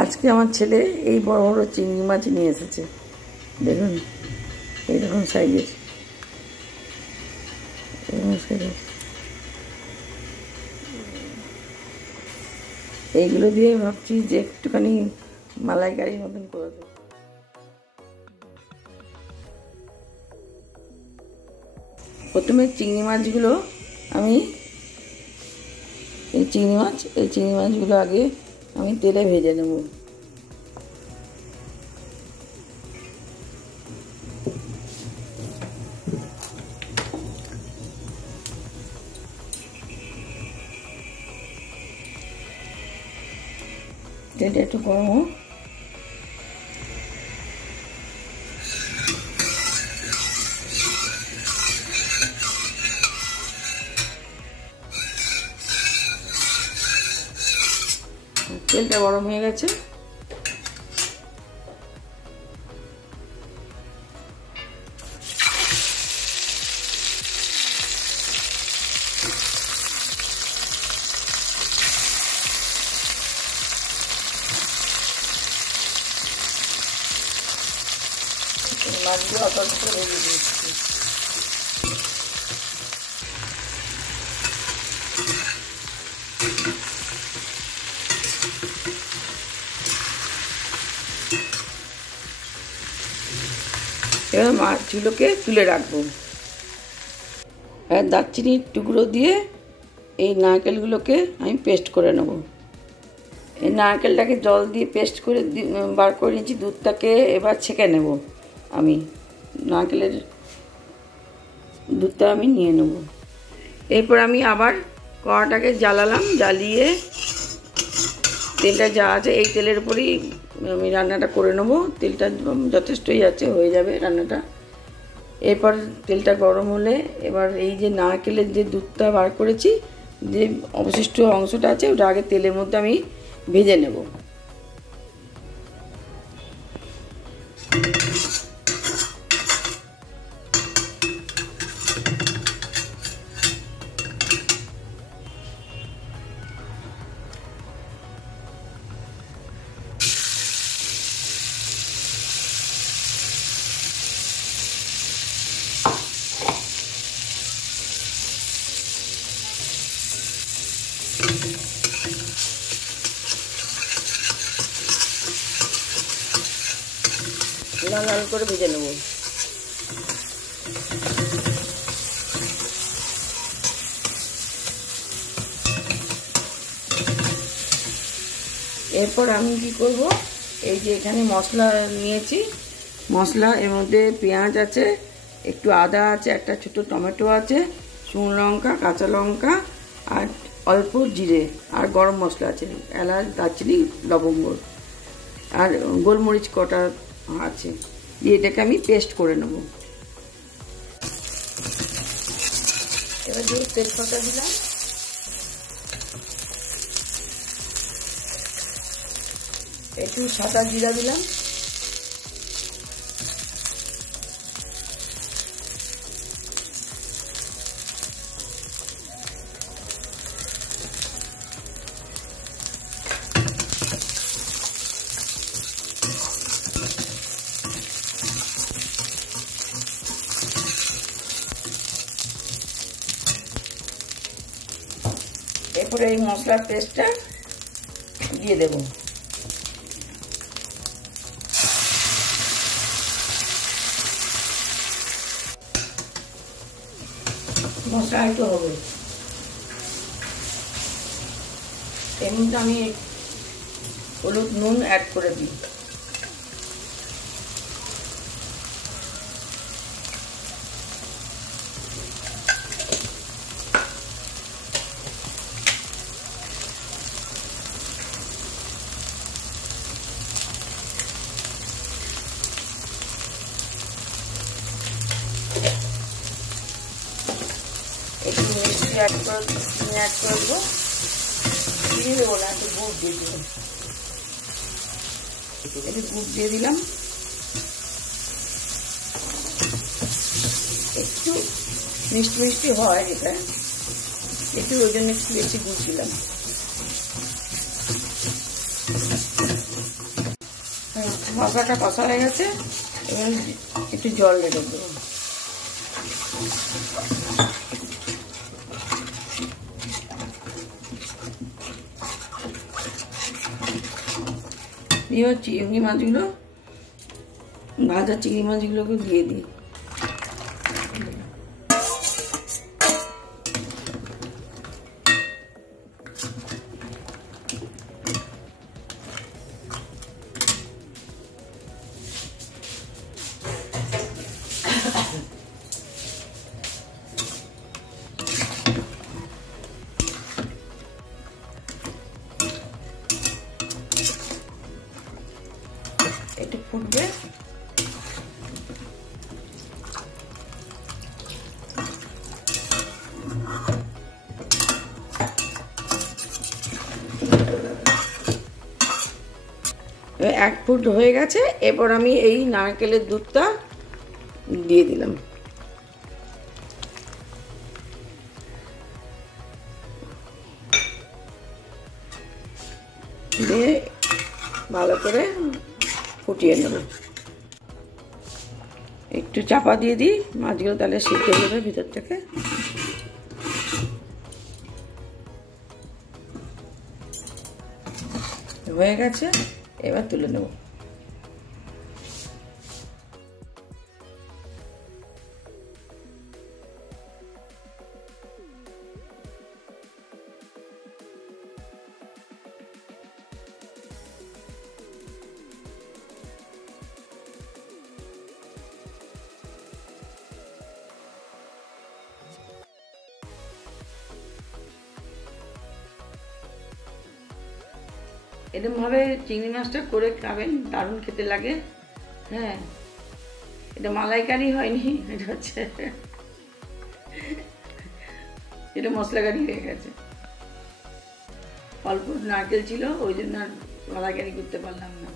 আজকে আমার ছেলে এই বড় বড় চিংড়ি মাছ নিয়ে এসেছে, দেখুন এইরকম সাইজের। এইগুলো দিয়ে ভাবছি যে একটুখানি মালাইকারির মতন করে দেবো। প্রথমে চিংড়ি মাছগুলো আমি এই চিংড়ি মাছগুলো আগে আমি তেলে ভেজে নেব। তেলটা একটু গরম হোক। তেলটা গরম হয়ে গেছে। মাছগুলো অল্প অল্প করে ভেজে দিচ্ছি। এবার মাছগুলোকে তুলে রাখবো। আর দারচিনির টুকরো দিয়ে এই নারকেলগুলোকে আমি পেস্ট করে নেব। এই নারকেলটাকে জল দিয়ে পেস্ট করে বার করে নিয়েছি, দুধটাকে এবার ছেঁকে নেব। আমি নারকেলের দুধটা আমি নিয়ে নেব। এরপর আমি আবার কড়াটাকে জ্বালালাম, জ্বালিয়ে তেলটা যা আছে এই তেলের উপরই আমি রান্নাটা করে নেব। তেলটা যথেষ্টই আছে, হয়ে যাবে রান্নাটা। এরপর তেলটা গরম হলে এবার এই যে নারকেলের যে দুধটা বার করেছি, যে অবশিষ্ট অংশটা আছে ওটা আগে তেলের মধ্যে আমি ভেজে নেব। লাল লাল করে ভেজে নেব। এরপর আমি কি করব, এই যে এখানে মশলা নিয়েছি, মশলা এর মধ্যে পেঁয়াজ আছে, একটু আদা আছে, একটা ছোট টমেটো আছে, শুকনো লঙ্কা, কাঁচা লঙ্কা আর অল্প জিরে আর গরম মশলা আছে, এলাচ, দারচিনি, লবঙ্গ আর গোলমরিচ কটা আছে, দিয়ে এটাকে আমি পেস্ট করে নেব। এবার দিয়ে তেজপাতা দিলাম, একটু সাদা জিরা দিলাম, এরপরে এই মশলার পেস্টটা দিয়ে দেব। মশলা একটু হবে, এর মধ্যে আমি হলুদ নুন অ্যাড করে দিই। একটু মিষ্টি অ্যাড করে দেবো, দিয়ে দেবো না, একটু গুড় দিয়ে দেবো। একটু গুড় দিয়ে দিলাম, একটু মিষ্টি মিষ্টি হয় এটা, একটু ওই জন্য একটু বেশি গুড় দিলাম। মশলাটা কষা হয়ে গেছে, এবার একটু জল রেখে দেবো। এবার চিংড়ি মাছগুলো, ভাজা চিংড়ি মাছগুলোকে দিয়ে দিই। একটু ফুটবে, এক ফুট হয়ে গেছে। এরপর আমি এই নারকেলের দুধটা দিয়ে দিলাম। দিয়ে ভালো করে ফুটিয়ে নেব। একটু চাপা দিয়ে দিই, মাছগুলো তাহলে সিদ্ধ হয়ে যাবে ভিতর থেকে। হয়ে গেছে, এবার তুলে নেব। এরকমভাবে চিংড়ি মাছটা করে খাবেন, দারুণ খেতে লাগে। হ্যাঁ, এটা মালাইকারি হয়নি, এটা হচ্ছে এটা মশলাকারি হয়ে গেছে। অল্প নারকেল ছিল, ওই জন্য আর মালাইকারি করতে পারলাম না।